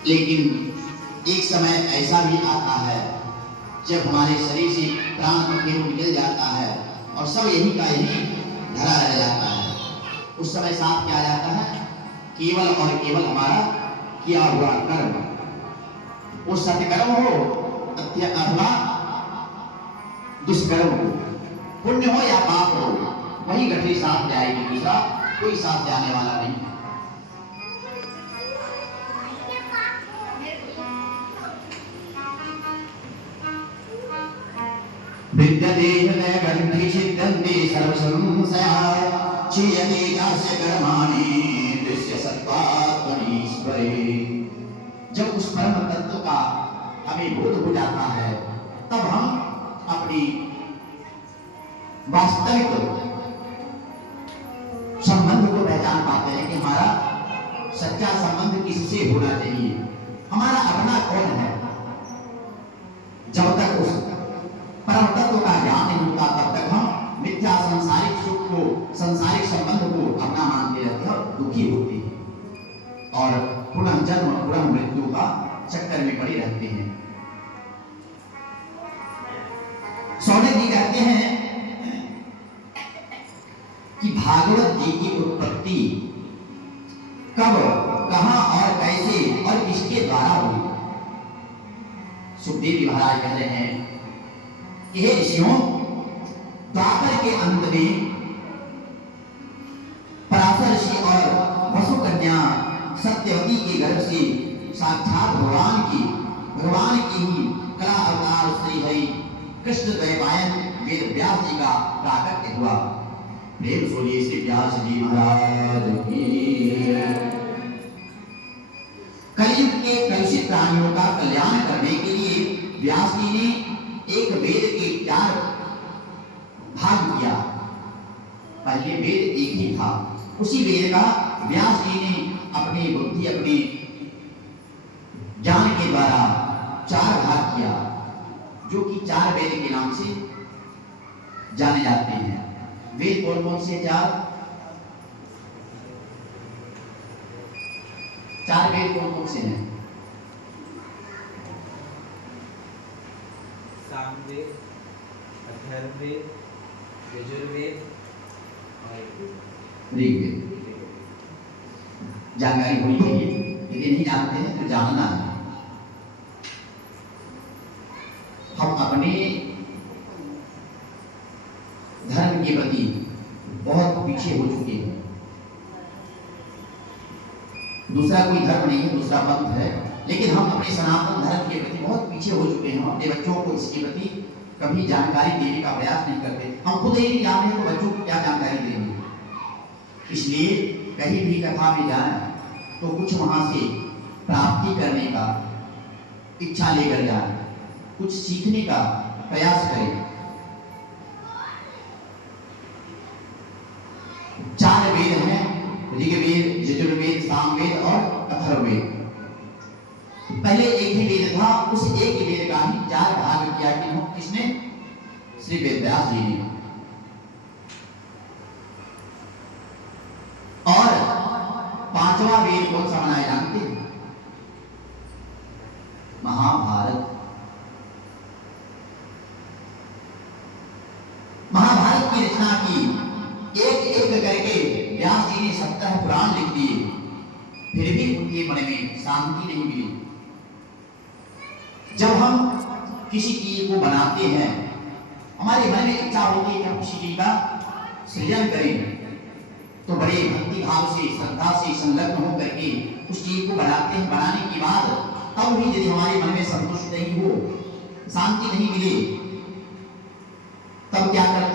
लेकिन एक समय ऐसा भी आता है जब हमारे शरीर से प्राण को निकल जाता है और सब यही का यही धरा रह जाता है। उस समय साथ क्या आ जाता है? केवल और केवल हमारा किया हुआ कर्म, वो सत्कर्म हो अथवा दुष्कर्म हो, पुण्य हो या पाप हो, वही गठरी साथ जाएगी, दूसरा कोई साथ जाने वाला नहीं। विद्यते गंधि छिद्यन्ते सर्वसंशया क्षीयते यास्य कर्माणि दृश्य सत्त्वात्मनीश्वरे। जब उस परम तत्व का हमें बोध हो जाता है तब हम अपनी वास्तविक संबंध को पहचान पाते हैं कि हमारा सच्चा संबंध किससे होना चाहिए, हमारा अपना कौन है। जब तक उस परम तत्व का ज्ञान नहीं होता तब तक हम मिथ्या सांसारिक सुख को, सांसारिक संबंध को अपना मानते रहते हैं और दुखी होते हैं और पुनः जन्म पुनः मृत्यु का चक्कर में पड़े रहते हैं। सौनक जी कहते हैं कि भागवत जी की उत्पत्ति कब, कहां और कैसे और किसके द्वारा हुई। सुखदेव जी महाराज कह रहे हैं कि हे ऋषियों, द्वापर के अंत में पराशर ऋषि और वसु कन्या सत्यवती के गर्भ से साक्षात भगवान की ही कला अवतार श्री हरि कृष्ण द्वैपायन वेद व्यास जी का प्राकट्य हुआ। प्रेम सुनिए श्री व्यास जी महाराज की। कलयुग के कलुषित प्राणियों का कल्याण करने के लिए व्यास जी ने एक वेद के 4 भाग किया। पहले वेद एक ही था, उसी वेद का व्यास जी ने अपनी बुद्धि, अपनी ज्ञान के द्वारा 4 भाग किया, जो कि 4 वेद के नाम से जाने जाते हैं। वेद कौन कौन से 4 वेद कौन कौन से हैं? सामवेद, अथर्ववेद, यजुर्वेद और ऋग्वेद। जानकारी होनी चाहिए, यदि नहीं जानते हैं तो जानना है। हम अपने धर्म के प्रति बहुत पीछे हो चुके हैं। दूसरा कोई धर्म नहीं है, दूसरा पंथ है, लेकिन हम अपने सनातन धर्म के प्रति बहुत पीछे हो चुके हैं। अपने बच्चों को इसके प्रति कभी जानकारी देने का प्रयास नहीं करते। हम खुद ही नहीं जानते तो बच्चों को क्या जानकारी देंगे। इसलिए कहीं भी कथा में जाए तो कुछ वहां से प्राप्ति करने का इच्छा लेकर जाए, कुछ सीखने का प्रयास करें। 4 वेद हैं, ऋग्वेद, यजुर्वेद, सामवेद और अथर्ववेद। पहले एक ही वेद था, उस एक ही वेद का ही 4 भाग किया कि किसने? श्री वेदव्यास जी ने। और 5वां वेद कौन सा बनाया जानते हैं? महाभारत। महाभारत की रचना की, एक एक करके व्यास जी ने 70 पुराण लिख दिए, फिर भी उनके मन में शांति नहीं मिली। जब हम किसी चीज को बनाते हैं, हमारे मन में इच्छा होती है कि हम किसी चीज का सृजन करें, तो बड़े भक्ति भाव से, श्रद्धा से संलग्न होकर के उस चीज को बनाते हैं। बनाने के बाद तब भी यदि हमारे मन में संतुष्ट नहीं हो, शांति नहीं मिले, तब क्या